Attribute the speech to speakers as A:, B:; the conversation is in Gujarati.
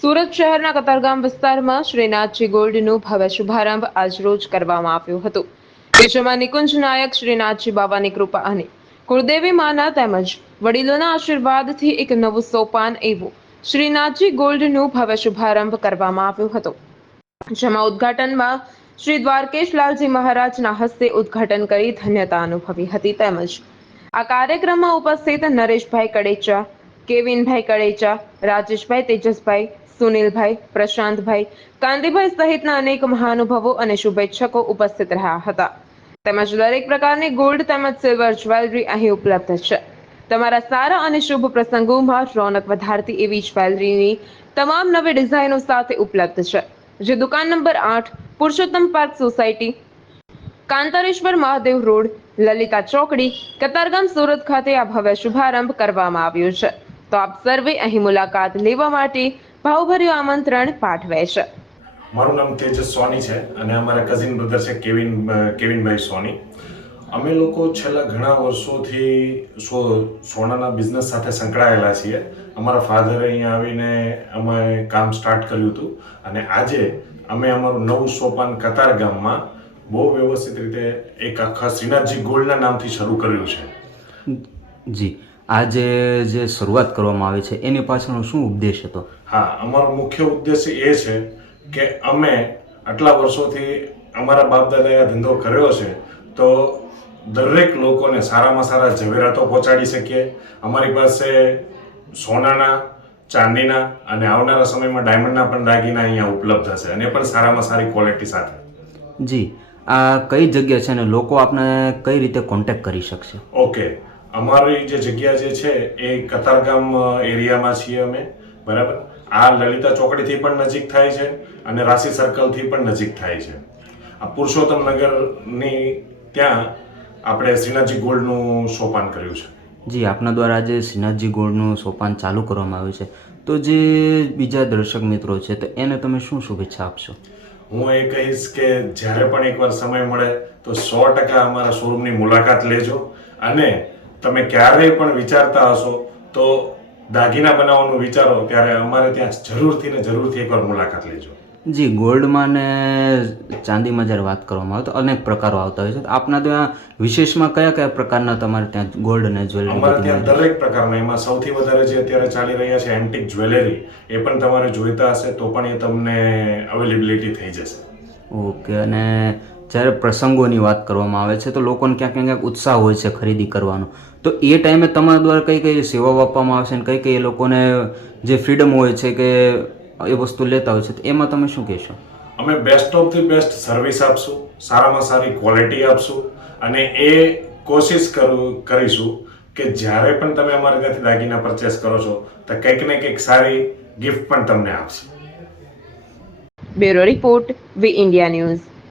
A: સુરત શહેરના કતારગામ વિસ્તારમાં શ્રીનાથજી ગોલ્ડનું ભવ્ય શુભારંભ આજરોજ કરવામાં આવ્યો હતો. વિશ્વમાં નિકુંજ નાયક, શ્રીનાથજી બાબાની કૃપા અને કુળદેવી માના તેમજ વડીલોના આશીર્વાદથી એક નવું સોપાન એવું શ્રીનાથજી ગોલ્ડનું ભવ્ય શુભારંભ કરવામાં આવ્યો હતો. જેમાં ઉદ્ઘાટનમાં શ્રી દ્વારકેશ લાલજી મહારાજના હસ્તે ઉદ્ઘાટન કરી ધન્યતા અનુભવી હતી તેમજ આ કાર્યક્રમમાં ઉપસ્થિત નરેશભાઈ કડેચા, કેવિનભાઈ કડેચા, રાજેશભાઈ તેજસભાઈ સુનિલભાઈ, પ્રશાંતભાઈ, કાંતિભાઈ સહિતના અનેક મહાનુભાવો અને શુભેચ્છકો ઉપસ્થિત રહ્યા હતા. તેમજ દરેક પ્રકારની ગોલ્ડ તેમજ સિલ્વર જ્વેલરી અહીં ઉપલબ્ધ છે. તમારા સારા અને શુભ પ્રસંગોમાં રોનક વધારતી એવી જ્વેલરીની તમામ નવી ડિઝાઇનો સાથે ઉપલબ્ધ છે. જે દુકાન નંબર આઠ, Purushottam park society, Kantareshwar Mahadev road, Lalita Chokdi, Katargam Surat ખાતે આ ભવ્ય શુભારંભ કરવામાં આવ્યો છે. તો આપ સર્વે અહીં મુલાકાત લેવા માટે ભાવભર્યું આમંત્રણ પાઠવે છે.
B: મારું નામ તેજસ સોની છે અને અમારા કઝિન બ્રધર છે કેવિન કેવિનભાઈ સોની અમે લોકો છેલ્લા ઘણા વર્ષોથી સો સોનાના બિઝનેસ સાથે સંકળાયેલા છીએ. અમારા ફાધરે અહીંયા આવીને અમે કામ સ્ટાર્ટ કર્યું હતું અને આજે અમે અમારું નવું સોપાન કતાર ગામમાં બહુ વ્યવસ્થિત રીતે એક આખા શ્રીનાથજી ગોલ્ડના નામથી શરૂ કર્યું છે.
C: જી. આજે જે શરૂઆત કરવામાં આવી છે એની પાછળનો શું ઉદ્દેશ હતો?
B: હા અમારો મુખ્ય ઉદ્દેશ્ય એ છે કે અમે આટલા વર્ષોથી અમારા બાપ દાદાએ આ ધંધો કર્યો છે તો દરેક લોકોને સારામાં સારા ઝવેરાતો પહોંચાડી શકીએ. અમારી પાસે સોનાના ચાંદીના અને આવનારા સમયમાં ડાયમંડના પણ દાગીના અહીંયા ઉપલબ્ધ હશે અને પણ સારામાં સારી ક્વોલિટી સાથે.
C: જી આ કઈ જગ્યા છે અને લોકો આપને કઈ રીતે કોન્ટેક્ટ કરી શકશે?
B: ઓકે અમારી જે જગ્યા જે છે એ કતારગામ એરિયામાં છીએ અમે. બરાબર? આ લલિતા ચોકડીથી પણ નજીક થાય છે અને રાશિ સર્કલથી પણ નજીક થાય છે. આ પુરુષોત્તમ નગરની ત્યાં આપણે શ્રીનાથજી ગોલ્ડનું સોપાન કર્યું છે.
C: જી આપના દ્વારા આજે શ્રીનાથજી ગોલ્ડનું સોપાન ચાલુ કરવામાં આવ્યું છે. તો જે બીજા દર્શક મિત્રો છે તો એને તમે શું શુભેચ્છા આપશો?
B: હું એ કહીશ કે જ્યારે પણ એકવાર સમય મળે તો સો ટકા અમારા શોરૂમની મુલાકાત લેજો અને તમે ક્યારેય પણ વિચારતા હશો તો દાગીના બનાવવાનું વિચારો ત્યારે અમારે ત્યાં જરૂરથી ને જરૂરથી એકવાર મુલાકાત લેજો.
C: જી ગોલ્ડમાં ને ચાંદીમાં જ્યારે વાત કરવામાં આવે તો અનેક પ્રકારો આવતા હોય છે. આપના ત્યાં વિશેષમાં કયા કયા પ્રકારના તમારે ત્યાં ગોલ્ડ અને જ્વેલરી
B: અમારે ત્યાં દરેક પ્રકારના. એમાં સૌથી વધારે જે અત્યારે ચાલી રહ્યા છે એન્ટિક જ્વેલરી એ પણ તમારે જોઈતા હશે તો પણ એ તમને અવેલેબિલિટી થઈ જશે.
C: ઓકે અને જ્યારે પ્રસંગોની વાત કરવામાં આવે છે તો લોકોને ક્યાંક ક્યાં ક્યાંક ઉત્સાહ હોય છે ખરીદી કરવાનો. તો એ ટાઈમે તમારા દ્વારા કઈ કઈ સેવાઓ આપવામાં આવશે અને કઈ કઈ એ લોકોને જે ફ્રીડમ હોય છે કે એ વસ્તુ લેતા હોય છે તો એમાં તમે શું કહેશો?
B: અમે best of the best service આપશું સારામાં સારી ક્વોલિટી આપશું અને એ કોશિશ કરું કરીશું કે જ્યારે પણ તમે અમારે ત્યાંથી દાગીના પરચેસ કરો છો તો કંઈક ને કંઈક સારી ગિફ્ટ પણ તમને આપશે.
A: Bureau report V India news.